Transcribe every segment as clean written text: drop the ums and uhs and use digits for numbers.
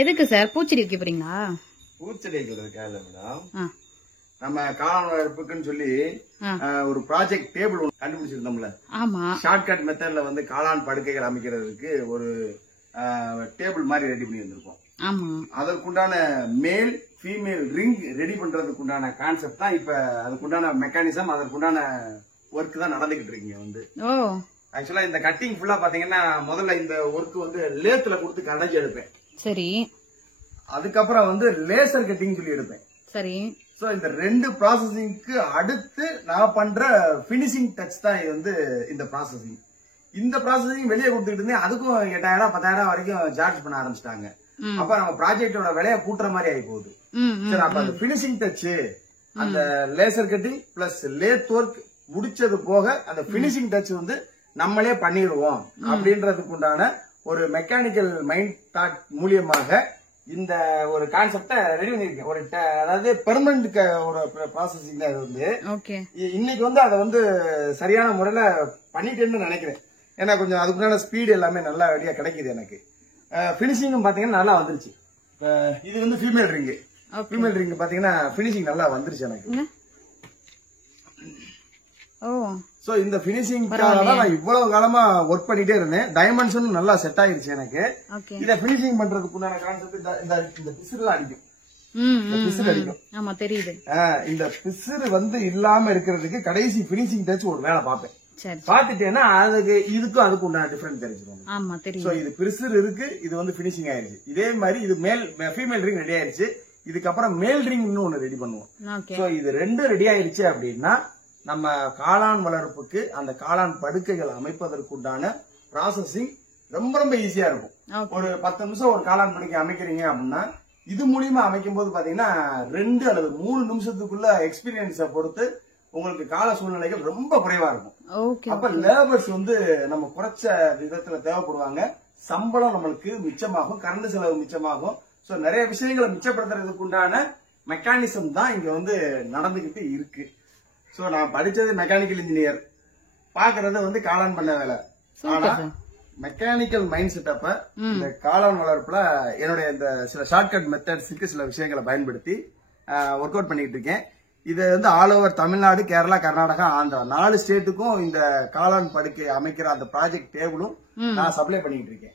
எதுக்கு சார் பூச்செடி வைக்க போறீங்களா? பூச்செடி வைக்கிறதுக்காக இல்ல மேடம், நம்ம காளான் வளர்ப்புக்குன்னு சொல்லி ஒரு ப்ராஜெக்ட் டேபிள் ஒன்று கண்டுபிடிச்சிருந்தோம்ல. ஆமா, ஷார்ட்கட் மெத்தட்ல வந்து காளான் படுக்கைகள் அமைக்கிறதுக்கு ஒரு டேபிள் மாதிரி ரெடி பண்ணி வந்திருக்கோம். ஆமா, அதற்குண்டான மேல் ஃபீமேல் ரிங் ரெடி பண்றதுக்கு உண்டான கான்செப்ட் தான் இப்ப, அதுக்குண்டான மெக்கானிசம், அதற்குண்டான ஒர்க் தான் நடந்துகிட்டு இருக்கீங்க வந்து. ஆக்சுவலா இந்த கட்டிங் ஃபுல்லா பாத்தீங்கன்னா முதல்ல இந்த ஒர்க் வந்து லேத்துல கொடுத்து கடைஞ்சி எடுப்பேன். சரி. அதுக்கப்புறம் வந்து லேசர் கட்டிங் சொல்லி எடுப்பேன். சரி. சோ இந்த ரெண்டு ப்ராசஸிங்க்கு அடுத்து நான் பண்ற பினிஷிங் டச் தான் வந்து இந்த ப்ராசஸிங். இந்த ப்ராசஸிங் வெளியே கொடுத்துட்டு இருந்தேன், அதுக்கும் 8000 10,000 வரைக்கும் சார்ஜ் பண்ண ஆரம்பிச்சிட்டாங்க. அப்ப நம்ம ப்ராஜெக்டோட விலையை கூட்டுற மாதிரி ஆகி போகுது. சரி, அப்ப அந்த பினிஷிங் டச், அந்த laser cutting plus lathe work முடிச்சது போக அந்த பினிஷிங் டச் வந்து நம்மளே பண்ணிடுவோம் அப்படின்றதுக்கு உண்டான ஒரு மெக்கானிக்கல் மைண்ட் தாட் மூலியமாக இந்த ஒரு கான்செப்ட ரெடி பண்ணிருக்கேன். ஒரு அதாவது பெர்மனன்ட் ஒரு ப்ராசஸிங் தான் இது வந்து. இன்னைக்கு வந்து அதை வந்து சரியான முறையில பண்ணிட்டேன்னு நினைக்கிறேன். ஏன்னா கொஞ்சம் அதுக்குண்டான ஸ்பீடு எல்லாமே நல்லா ரெடியா கிடைக்குது எனக்கு. பினிஷிங்கும் பாத்தீங்கன்னா நல்லா வந்துருச்சு. இது வந்து ஃபீமேல் ரிங்கு. ஃபீமேல் ரிங் பாத்தீங்கன்னா பினிஷிங் நல்லா வந்துருச்சு எனக்கு. சோ இந்த பினிஷிங்காக தான் நான் இவ்வளவு காலமா ஒர்க் பண்ணிட்டே இருந்தேன். டைமென்ஷனும் நல்லா செட் ஆயிருச்சு எனக்கு. இத பினிஷிங் பண்றதுக்கு உண்டான கான்செப்ட் இந்த பிசுறு அடிக்கும். பிசுறு அடிக்கும். ஆமா, தெரியுது. இந்த பிசுறு வந்து இல்லாம இருக்கிறதுக்கு கடைசி பினிஷிங் டச் ஒரு வேலை பார்ப்பேன். பாத்துட்டேன்னா இதுக்கும் அதுக்கு உண்டான டிஃபரன்ஸ் தெரிஞ்சிடும். சோ இது பிசுறு இருக்கு, இது வந்து பினிஷிங் ஆயிருச்சு. இதே மாதிரி இது ஃபீமேல் ரிங் ரெடி ஆயிருச்சு. இதுக்கப்புறம் மேல் ரிங் ஒன்னு ரெடி பண்ணுவோம். சோ இது ரெண்டும் ரெடி ஆயிருச்சு அப்படின்னா நம்ம காளான் வளர்ப்புக்கு அந்த காளான் படுக்கைகள் அமைப்பதற்குண்டான ப்ராசஸிங் ரொம்ப ரொம்ப ஈஸியா இருக்கும். ஒரு 10 நிமிஷம் ஒரு காளான் படுக்கை அமைக்கிறீங்க அப்படின்னா இது மூலியமா அமைக்கும் போது பாத்தீங்கன்னா 2 அல்லது 3 நிமிஷத்துக்குள்ள எக்ஸ்பீரியன்ஸை பொறுத்து உங்களுக்கு கால சூழ்நிலைகள் ரொம்ப குறைவா இருக்கும். அப்ப லேபர்ஸ் வந்து நம்ம குறைச்ச விதத்துல தேவைப்படுவாங்க. சம்பளம் நம்மளுக்கு மிச்சமாகும், கரண்ட் செலவு மிச்சமாகும். சோ நிறைய விஷயங்களை மிச்சப்படுத்துறதுக்கு உண்டான மெக்கானிசம் தான் இங்க வந்து நடந்துகிட்டு இருக்கு. சோ நான் படிச்சது மெக்கானிக்கல் இன்ஜினியர், பாக்குறது வந்து காளான் பண்ண வேலை. ஆனா மெக்கானிக்கல் மைண்ட் செட்டப்ப இந்த காளான் வளர்ப்புல என்னுடைய இந்த சில ஷார்ட்கட் மெத்தட்ஸுக்கு சில விஷயங்களை பயன்படுத்தி ஒர்க் அவுட் பண்ணிட்டு இருக்கேன். இது வந்து ஆல் ஓவர் தமிழ்நாடு, கேரளா, கர்நாடகா, ஆந்திரா 4 ஸ்டேட்டுக்கும் இந்த காளான் படுக்கை அமைக்கிற அந்த ப்ராஜெக்ட் டேபிளும் நான் சப்ளை பண்ணிட்டு இருக்கேன்.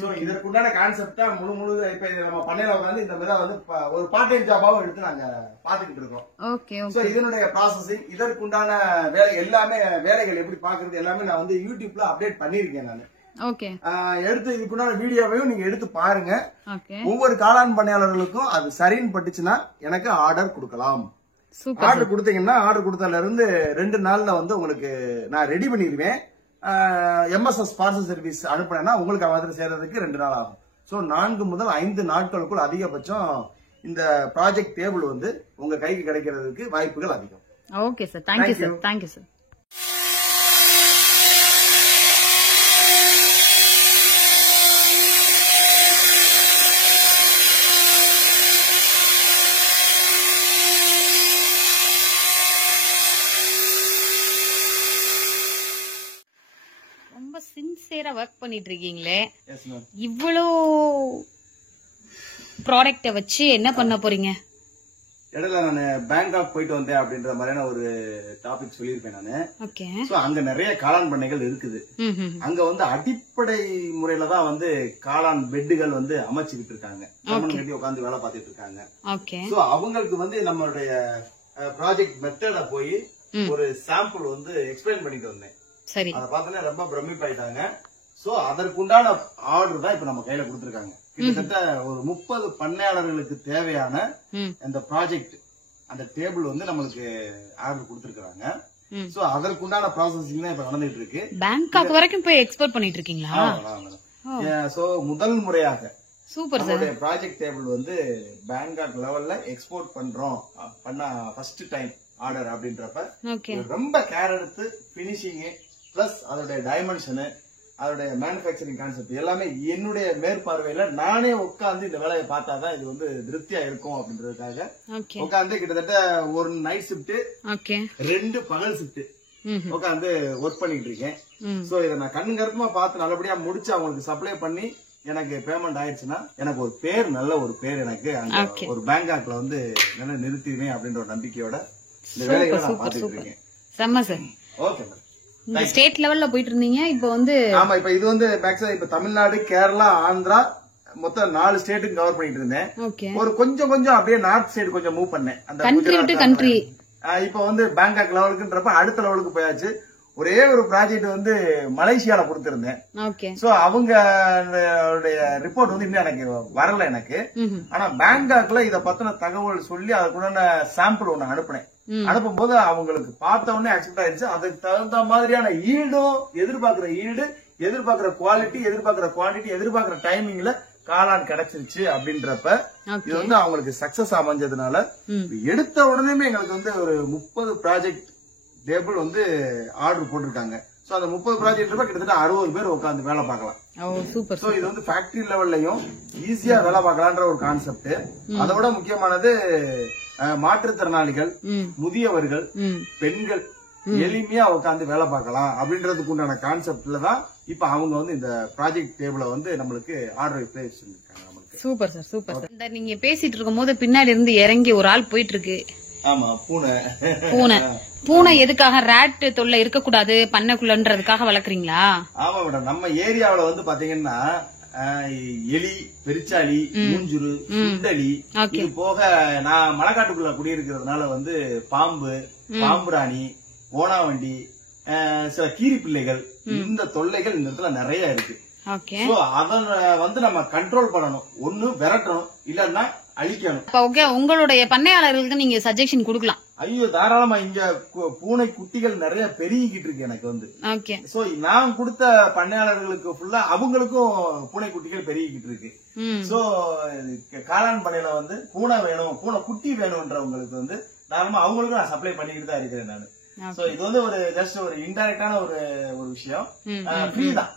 சோ இதற்குண்டான கான்செப்டா முழு இப்ப நம்ம பண்ணையில உட்காந்து இந்த மாதிரி வந்து ஒரு பார்ட் டைம் ஜாபாவும் எடுத்து நாங்க பாத்துக்கிட்டு இருக்கோம். சோ இதனுடைய ப்ராசஸிங், இதற்குண்டான எல்லாமே வேலைகள் எப்படி பாக்குறது எல்லாமே நான் வந்து யூடியூப்ல அப்டேட் பண்ணிருக்கேன். நான் எடுத்து இதுக்குண்டான வீடியோவையும் நீங்க எடுத்து பாருங்க. ஒவ்வொரு காளான் பண்ணையாளர்களுக்கும் அது சரின்னு பட்டுச்சுன்னா எனக்கு ஆர்டர் கொடுக்கலாம். ஆர்டர் கொடுத்தீங்கன்னா ஆர்டர் கொடுத்ததுல இருந்து 2 நாள்ல வந்து உங்களுக்கு நான் ரெடி பண்ணிடுவேன். MSS பார்சல் சர்வீஸ் அனுப்புனேன்னா உங்களுக்கு அவசரம் சேர்றதுக்கு 2 நாள் ஆகும். சோ 4 முதல் 5 நாட்களுக்குள் அதிகபட்சம் இந்த ப்ராஜெக்ட் டேபிள் வந்து உங்க கைக்கு கிடைக்கிறதுக்கு வாய்ப்புகள் அதிகம். Okay sir, thank you sir. Thank you sir. ரொம்ப சின்சியரா ஒர்க் பண்ணிட்டு இருக்கீங்களே, இவ்வளோ ப்ராடக்ட வச்சு என்ன பண்ண போறீங்க? இடையில நான் பேங்காக் போயிட்டு வந்தேன் அப்படின்ற மாதிரியான ஒரு டாபிக் சொல்லியிருப்பேன் நானு. அங்க நிறைய காளான் பண்ணைகள் இருக்குது. அங்க வந்து அடிப்படை முறையில தான் வந்து காளான் பெட்டுகள் வந்து அமைச்சுக்கிட்டு இருக்காங்க. கட்டி உட்காந்து வேலை பார்த்துட்டு இருக்காங்க. சோ அவங்களுக்கு வந்து நம்மளுடைய ப்ராஜெக்ட் மெத்தட போய் ஒரு சாம்பிள் வந்து எக்ஸ்பிளைன் பண்ணிட்டு வந்தேன். சரி, அதை பார்த்தோன்னா ரொம்ப பிரமிப்பாயிட்டாங்க. சோ அதற்குண்டான ஆர்டர் தான் இப்ப நம்ம கையில கொடுத்திருக்காங்க. கிட்டத்தட்ட ஒரு 30 பண்ணையாளர்களுக்கு தேவையான இந்த ப்ராஜெக்ட் அந்த டேபிள் வந்து நம்மளுக்கு ஆர்டர் கொடுத்திருக்காங்க. சோ அதற்குண்டான ப்ராசஸிங் தான் இப்ப நடந்துட்டு இருக்கு. பேங்காக் வரைக்கும் போய் எக்ஸ்போர்ட் பண்ணிட்டு இருக்கீங்களா? சோ முதல் முறையாக சூப்பர் சார் ப்ராஜெக்ட் டேபிள் வந்து பேங்காக் லெவல்ல எக்ஸ்போர்ட் பண்றோம் பண்ண ஃபர்ஸ்ட் டைம் ஆர்டர் அப்படின்றப்ப ரொம்ப கேர் எடுத்து பினிஷிங் பிளஸ் அதோட டைமென்ஷனு, அதோட மேனுபேக்சரிங் கான்செப்ட் எல்லாமே என்னுடைய மேற்பார்வையில நானே உட்காந்து இந்த வேலையை பார்த்தாதான் இது வந்து திருப்தியா இருக்கும் அப்படின்றதுக்காக உட்காந்து கிட்டத்தட்ட ஒரு நைட் ஷிப்ட் 2 பகல் ஷிப்ட் உட்காந்து ஒர்க் பண்ணிட்டு இருக்கேன். சோ இதை நான் கண்ணுங்கருமா பார்த்து நல்லபடியா முடிச்சு அவங்களுக்கு சப்ளை பண்ணி எனக்கு பேமெண்ட் ஆயிடுச்சுன்னா எனக்கு ஒரு பேர், நல்ல ஒரு பேர் எனக்கு ஒரு பேங்காக்ல வந்து நல்லா நிறுத்திடுவேன் அப்படின்ற ஒரு நம்பிக்கையோட இந்த வேலைகளை நான் பாத்துட்டு இருக்கேன். செம்ம சார். Okay madam. இந்த ஸ்டேட் லெவல்ல போயிட்டு இருந்தீங்க, இப்ப வந்து ஆமா, இப்ப இது வந்து மேக்ஸிமம் இப்ப தமிழ்நாடு, கேரளா, ஆந்திரா மொத்தம் 4 ஸ்டேட்டுக்கு கவர் பண்ணிட்டு இருந்தேன். ஒரு கொஞ்சம் அப்படியே நார்த் சைடு கொஞ்சம் மூவ் பண்ணேன். அந்த கண்ட்ரி டு கண்ட்ரி. இப்ப வந்து பேங்காக் லெவலுக்குன்றப்ப அடுத்த லெவலுக்கு போயாச்சு. ஒரே ஒரு ப்ராஜெக்ட் வந்து மலேசியால கொடுத்திருந்தேன். சோ அவங்க ரிப்போர்ட் வந்து இன்னும் எனக்கு வரல எனக்கு. ஆனா பேங்காக்ல இத பத்தின தகவல் சொல்லி அதுக்குள்ள சாம்பிள் ஒண்ணு அனுப்புனேன். அனுப்பும் போது அவங்களுக்கு பார்த்த உடனே அக்செப்ட் ஆயிடுச்சு. அதுக்கு தகுந்த மாதிரியான ஈல்டும், எதிர்பார்க்கிற ஈல்டு, எதிர்பார்க்கிற குவாலிட்டி, எதிர்பார்க்கிற குவான்டிட்டி, எதிர்பார்க்கிற டைமிங்ல காளான் கிடைச்சிருச்சு அப்படின்றப்ப இது வந்து அவங்களுக்கு சக்சஸ் அமைஞ்சதுனால எடுத்த உடனே எங்களுக்கு வந்து ஒரு 30 ப்ராஜெக்ட் டேபிள் வந்து ஆர்டர் போட்டிருக்காங்க. சோ அந்த 30 ப்ராஜெக்ட் கிட்டத்தட்ட 60 பேர் உட்காந்து வேலை பார்க்கலாம். சோ இது வந்து ஃபேக்டரி லெவல்லயும் ஈஸியா வேலை பார்க்கலான்ற ஒரு கான்செப்ட். அதோட முக்கியமானது மாற்றுத்திறனாளிகள், முதியவர்கள், பெண்கள் எளிமையா உட்காந்து வேலை பார்க்கலாம் அப்படின்றதுக்கு உண்டான கான்செப்ட்ல தான் இப்ப அவங்க வந்து இந்த ப்ராஜெக்ட் டேபிள வந்து நம்மளுக்கு ஆர்டர் பிளேஸ் பண்ணிருக்காங்க. Super sir, super sir. இந்த நீங்க பேசிட்டு இருக்கும் போது பின்னாடி இருந்து இறங்கி ஒரு ஆள் போயிட்டு இருக்கு. ஆமா, பூனை. பூனை எதுக்காக? ராட் தொல்லை இருக்கக்கூடாது பண்ணக்குள்ளன்றதுக்காக வளர்க்குறீங்களா? ஆமா மேடம். நம்ம ஏரியாவில வந்து பாத்தீங்கன்னா எலி, பெருச்சாளி, மூஞ்சுரு, சுண்டலி, இது போக நான் மலைக்காட்டுக்குள்ள குடியிருக்கிறதுனால வந்து பாம்பு, பாம்புராணி, ஓனாவண்டி, சில கீரி பிள்ளைகள், இந்த தொல்லைகள் இந்த இடத்துல நிறைய இருக்கு. அத வந்து நம்ம கண்ட்ரோல் பண்ணணும். ஒண்ணு விரட்டணும், இல்லன்னா அழிக்கணும். உங்களுடைய பண்ணையாளர்களுக்கு நீங்க சஜஷன் கொடுக்கலாம். ஐயோ, தாராளமா. இங்க பூனை குட்டிகள் நிறைய பெருகிக்கிட்டு இருக்கு எனக்கு வந்து. சோ நான் கொடுத்த பண்ணையாளர்களுக்கு ஃபுல்லா அவங்களுக்கும் பூனை குட்டிகள் பெருகிக்கிட்டு இருக்கு. சோ காளான் பண்ணையில வந்து பூனை வேணும், பூனை குட்டி வேணும்ன்றவங்களுக்கு வந்து தாராளமா அவங்களுக்கும் நான் சப்ளை பண்ணிக்கிட்டு தான் இருக்கிறேன் நானு. சோ இது வந்து ஒரு ஜஸ்ட் ஒரு இன்டைரக்டான ஒரு விஷயம். ஃப்ரீ தான்.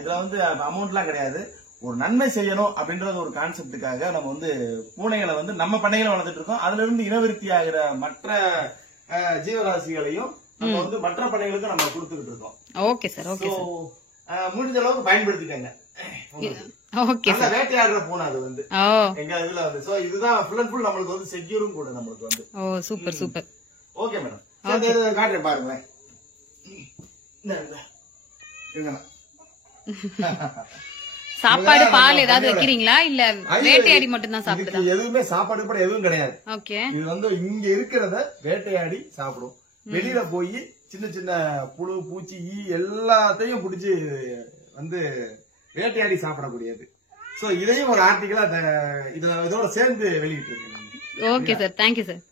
இதுல வந்து அமௌண்ட் எல்லாம் கிடையாது. ஒரு நன்மை செய்யணும் அப்படின்றது ஒரு கான்செப்டுக்காக நம்ம வந்து பூனைகளை வந்து நம்ம பண்ணைகளை வளர்த்துட்டு இருக்கோம். அதுல இருந்து இனவிருத்தி ஆகிற மற்ற ஜீவராசிகளையும் நம்ம வந்து மற்ற பண்ணைகளுக்கு நம்ம கொடுத்துக்கிட்டு இருக்கோம். Okay sir, okay sir. முடிஞ்ச அளவுக்கு பயன்படுத்திக்கங்க. வேட்டையாடுற பூனை அது வந்து எங்க இதுல வந்து. சோ இதுதான் ஃபுல் அண்ட் ஃபுல் நம்மளுக்கு வந்து செக்யூரும் கூட நம்மளுக்கு வந்து. Super super. Okay madam. காட்டுறேன் பாருங்களேன். சாப்பாடு, பால் ஏதாவது வைக்கிறீங்களா? இல்ல வேட்டையாடி மட்டும் தான் சாப்பிடுதா? எதுவுமே சாப்பாடு கூட எதுவும் கிடையாது. இது வந்து இங்க இருக்கிறத வேட்டையாடி சாப்பிடும். வெளியில போய் சின்ன சின்ன புழு, பூச்சி, ஈ எல்லாத்தையும் பிடிச்சி வந்து வேட்டையாடி சாப்பிடக்கூடியது. சோ இதையும் ஒரு ஆர்டிகலா இதோட சேர்ந்து வெளியிட்டு இருக்கு. Okay sir, thank you sir.